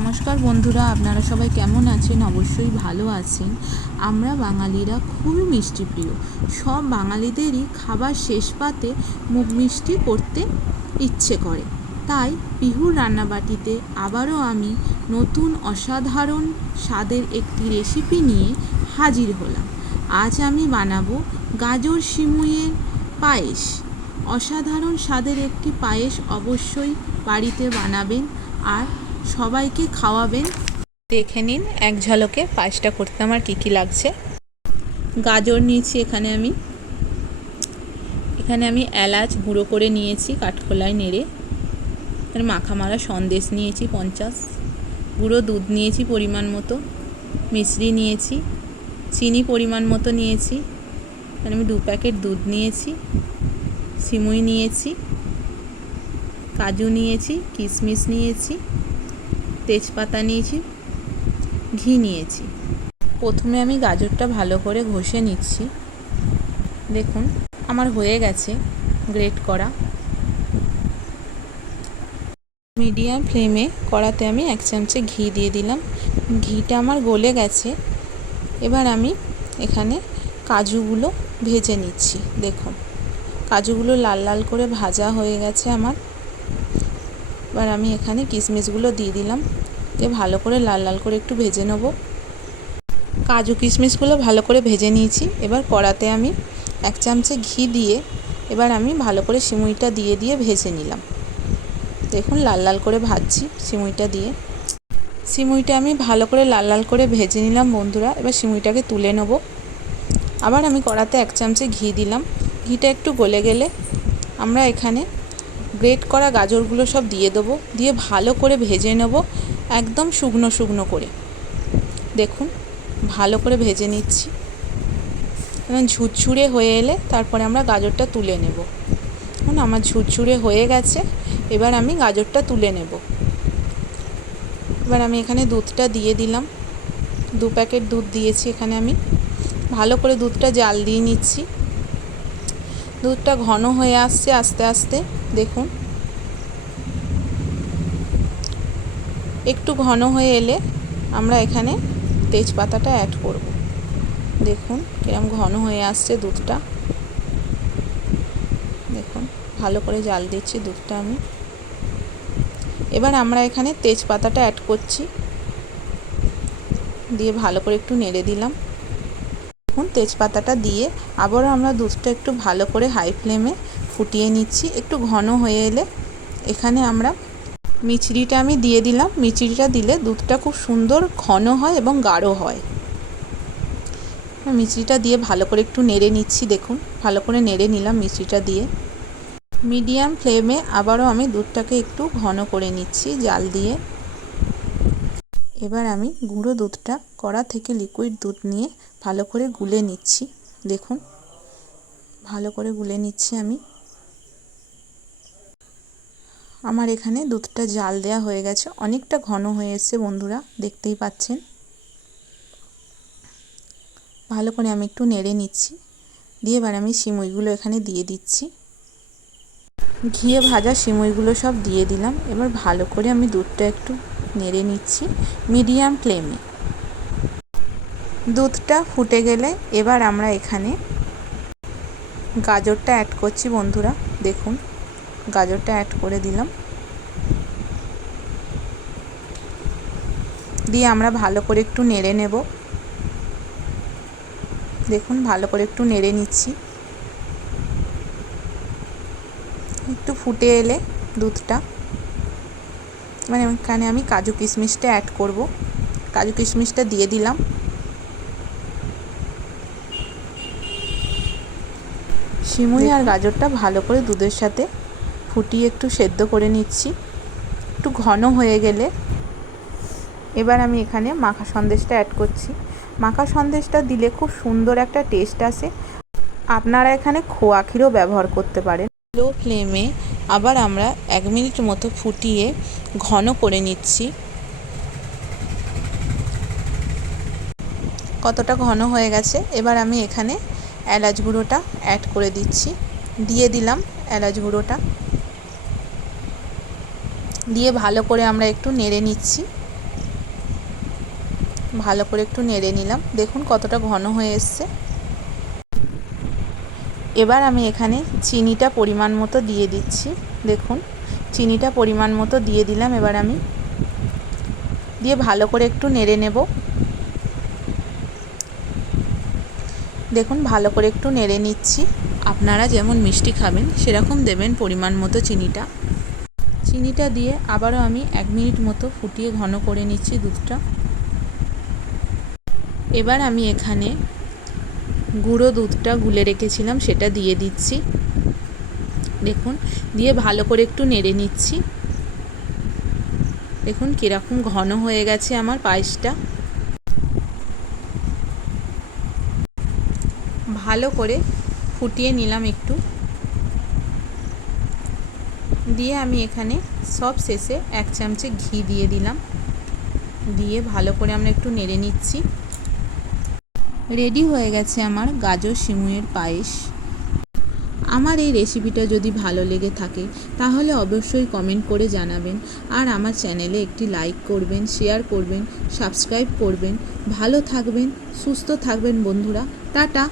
নমস্কার বন্ধুরা, আপনারা সবাই কেমন আছেন? অবশ্যই ভালো আছেন। আমরা বাঙালিরা খুবই মিষ্টি প্রিয় সব বাঙালিদেরই খাবার শেষ পাতে মুখ মিষ্টি করতে ইচ্ছে করে। তাই পিহুর রান্নাবাটিতে আবারও আমি নতুন অসাধারণ স্বাদের একটি রেসিপি নিয়ে হাজির হলাম। আজ আমি বানাবো গাজর সিমুইয়ের পায়েস। অসাধারণ স্বাদের একটি পায়েস অবশ্যই বাড়িতে বানাবেন আর সবাইকে খাওয়াবেন। দেখে নিন এক ঝলকে পায়েসটা করতে আমার কী কী লাগছে। গাজর নিয়েছি এখানে আমি। এখানে আমি এলাচ গুঁড়ো করে নিয়েছি কাঠখোলায় নেড়ে। আর মাখা মারা সন্দেশ নিয়েছি পঞ্চাশ। গুঁড়ো দুধ নিয়েছি পরিমাণ মতো। মিশ্রি নিয়েছি। চিনি পরিমাণ মতো নিয়েছি। এখানে আমি দু প্যাকেট দুধ নিয়েছি। সিমুই নিয়েছি। কাজু নিয়েছি। কিশমিশ নিয়েছি। তেজপাতা নিয়েছি, ঘি নিয়েছি। প্রথমে আমি গাজরটা ভালো করে ঘষে নিচ্ছি। দেখুন, আমার হয়ে গেছে গ্রেট করা। মিডিয়াম ফ্লেমে কড়াতে আমি এক চামচে ঘি দিয়ে দিলাম। ঘিটা আমার গলে গেছে। এবার আমি এখানে কাজুগুলো ভেজে নিচ্ছি। দেখুন, কাজুগুলো লাল লাল করে ভাজা হয়ে গেছে আমার। এবার আমি এখানে কিশমিশগুলো দিয়ে দিলাম। দিয়ে ভালো করে লাল লাল করে একটু ভেজে নেব। কাজু কিশমিশগুলো ভালো করে ভেজে নিয়েছি। এবার কড়াতে আমি এক চামচে ঘি দিয়ে এবার আমি ভালো করে সিমুইটা দিয়ে দিয়ে ভেজে নিলাম। দেখুন লাল লাল করে ভাজছি সিমুইটা দিয়ে। সিমুইটা আমি ভালো করে লাল লাল করে ভেজে নিলাম বন্ধুরা। এবার সিমুইটাকে তুলে নেব। আবার আমি কড়াতে এক চামচে ঘি দিলাম। ঘিটা একটু গলে গেলে আমরা এখানে গ্রেট করা গাজরগুলো সব দিয়ে দেবো, দিয়ে ভালো করে ভেজে নেব, একদম শুকনো শুকনো করে। দেখুন, ভালো করে ভেজে নিচ্ছি। ঝুরঝুরে হয়ে এলে তারপরে আমরা গাজরটা তুলে নেব। এখন আমার ঝুরঝুরে হয়ে গেছে, এবার আমি গাজরটা তুলে নেব। এবার আমি এখানে দুধটা দিয়ে দিলাম। দু প্যাকেট দুধ দিয়েছি এখানে আমি। ভালো করে দুধটা জাল দিয়ে নিচ্ছি। দুধটা ঘন হয়ে আসছে আস্তে আস্তে, দেখুন। একটু ঘন হয়ে এলে আমরা এখানে তেজপাতাটা অ্যাড করব। দেখুন, কিরম ঘন হয়ে আসছে দুধটা। দেখুন, ভালো করে জাল দিচ্ছি দুধটা আমি। এবার আমরা এখানে তেজপাতাটা অ্যাড করছি। দিয়ে ভালো করে একটু নেড়ে দিলাম। দেখুন, তেজপাতাটা দিয়ে আবারও আমরা দুধটা একটু ভালো করে হাই ফ্লেমে ফুটিয়ে নিচ্ছি। একটু ঘন হয়ে এলে এখানে আমরা মিচড়িটা আমি দিয়ে দিলাম। মিচড়িটা দিলে দুধটা খুব সুন্দর ঘন হয় এবং গাঢ় হয়। মিচড়িটা দিয়ে ভালো করে একটু নেড়ে নিচ্ছি, দেখুন। ভালো করে নেড়ে নিলাম মিচড়িটা দিয়ে। মিডিয়াম ফ্লেমে আবারও আমি দুধটাকে একটু ঘন করে নিচ্ছি জাল দিয়ে। এবার আমি গুঁড়ো দুধটা কড়া থেকে লিকুইড দুধ নিয়ে ভালো করে গুলে নিচ্ছি। দেখুন, ভালো করে গুলে নিচ্ছি আমি। আমার এখানে দুধটা জাল দেওয়া হয়ে গেছে। অনেকটা ঘন হয়ে এসছে বন্ধুরা, দেখতেই পাচ্ছেন। ভালো করে আমি একটু নেড়ে নিচ্ছি। দিয়ে এবার আমি সিমুইগুলো এখানে দিয়ে দিচ্ছি। ঘিয়ে ভাজা সিমুইগুলো সব দিয়ে দিলাম। এবার ভালো করে আমি দুধটা একটু নেড়ে নিচ্ছি, মিডিয়াম ফ্লেমে। দুধটা ফুটে গেলে এবার আমরা এখানে গাজরটা অ্যাড করছি বন্ধুরা, দেখুন, গাজরটা অ্যাড করে দিলাম। দিয়ে আমরা ভালো করে একটু নেড়ে নেব। দেখুন, ভালো করে একটু নেড়ে নিচ্ছি। একটু ফুটে এলে দুধটা মানে এখানে আমি কাজু কিশমিশটা অ্যাড করব। কাজু কিশমিশটা দিয়ে দিলাম। সিমুই আর গাজরটা ভালো করে দুধের সাথে ফুটিয়ে একটু সেদ্ধ করে নিচ্ছি। একটু ঘন হয়ে গেলে এবার আমি এখানে মাখা সন্দেশটা অ্যাড করছি। মাখা সন্দেশটা দিলে খুব সুন্দর একটা টেস্ট আসে। আপনারা এখানে খোয়া ক্ষীরও ব্যবহার করতে পারেন। লো ফ্লেমে আবার আমরা এক মিনিট মতো ফুটিয়ে ঘন করে নিচ্ছি। কতটা ঘন হয়ে গেছে? এবার আমি এখানে এলাচ গুঁড়োটা অ্যাড করে দিচ্ছি। দিয়ে দিলাম এলাচ গুঁড়োটা। দিয়ে ভালো করে আমরা একটু নেড়ে নিচ্ছি। ভালো করে একটু নেড়ে নিলাম। দেখুন কতটা ঘন হয়ে এসছে। এবার আমি এখানে চিনিটা পরিমাণ মতো দিয়ে দিচ্ছি। দেখুন, চিনিটা পরিমাণ মতো দিয়ে দিলাম। এবার আমি দিয়ে ভালো করে একটু নেড়ে নেব। দেখুন, ভালো করে একটু নেড়ে নিচ্ছি। আপনারা যেমন মিষ্টি খাবেন, সেরকম দেবেন পরিমাণ মতো চিনিটা। চিনিটা দিয়ে আবারও আমি এক মিনিট মতো ফুটিয়ে ঘন করে নিচ্ছি দুধটা। এবার আমি এখানে গুঁড়ো দুধটা গুলে রেখেছিলাম, সেটা দিয়ে দিচ্ছি। দেখুন, দিয়ে ভালো করে একটু নেড়ে নিচ্ছি। দেখুন, কীরকম ঘন হয়ে গেছে আমার পায়েসটা। ভালো করে ফুটিয়ে নিলাম একটু। দিয়ে আমি এখানে সব শেষে এক চামচে ঘি দিয়ে দিলাম। দিয়ে ভালো করে আমরা একটু নেড়ে নিচ্ছি। রেডি হয়ে গেছে আমার গাজর শিমুয়ের পায়েস। আমার এই রেসিপিটা যদি ভালো লেগে থাকে, তাহলে অবশ্যই কমেন্ট করে জানাবেন আর আমার চ্যানেলে একটি লাইক করবেন, শেয়ার করবেন, সাবস্ক্রাইব করবেন। ভালো থাকবেন, সুস্থ থাকবেন বন্ধুরা। টাটা।